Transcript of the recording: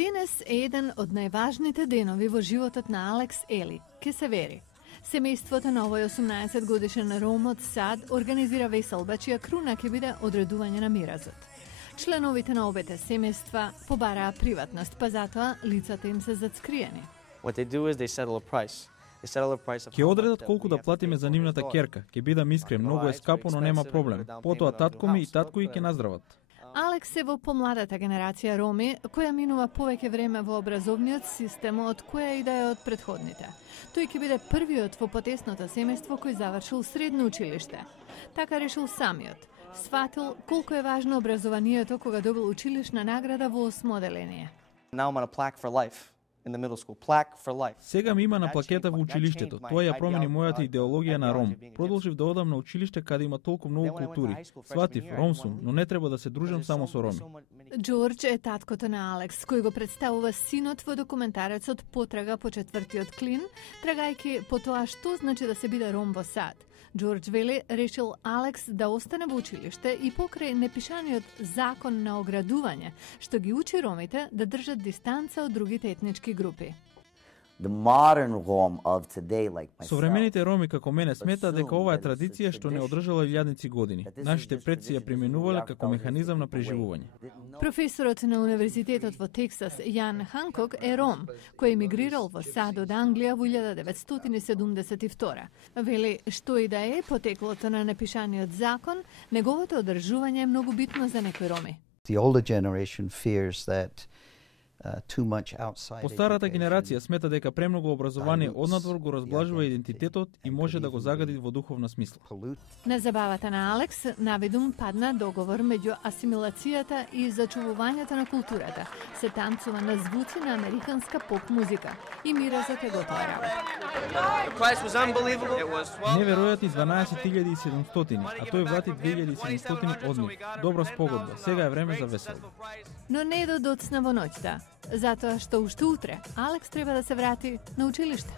Денес е еден од најважните денови во животот на Алекс Ели, ке се вери. Семејството на овој 18 годишен Ром од САД организира веселба чија круна ќе биде одредување на миразот. Членовите на обете семејства побараа приватност, па затоа лицата им се зацкриени. Ќе одредат колку да платиме за нивната керка. Ќе бидам искрен, многу е скапо, но нема проблем. Потоа татко ми и татко и ќе наздрават. Алекс е во помладата генерација роми, која минува повеќе време во образовниот систем од која и да е од предходните. Тој ќе биде првиот во потесното семејство кој завршил средно училиште. Така решил самиот. Сфатил колку е важно образованието кога добил училишна награда во 8 оделение. Сега ми има на плакета во училиштето. Тоа ја промени мојата идеологија на Ром. Продолжив да одам на училиште каде има толку многу култури. Сватив, Ром сум, но не треба да се дружам само со роми. Џорџ е таткото на Алекс, кој го представува синот во документарецот Потрага по четвртиот клин, трагајќи по тоа што значи да се биде Ром во САД. Џорџ вели решил Алекс да остане во училиште и покрај непишаниот закон на оградување, што ги учи ромите да држат дистанца од другите етнички групи. Современите роми како мене сметаат дека ова е традиција што не одржала илјадници години. Нашите предци ја применувале како механизам на преживување. Професорот на Универзитетот во Тексас Јан Ханкок е ром, кој емигрирал во САД од Англија во 1972. Вели, што и да е потеклото на непишаниот закон, неговото одржување е многу битно за некои роми. Постарата генерација смета дека премногу образование однадвор го разблажува идентитетот и може да го загади во духовна смисла. На забавата на Алекс навидум падна договор меѓу асимилацијата и зачувувањето на културата. Се танцува на звуци на американска поп музика и миразот е готова работа. Неверојатни 12.700, а тој врати 2.700 од нив. Добра спогодба, сега е време за веселба. Но не до доцна во ноќта, затоа што уште утре Алекс треба да се врати на училиште.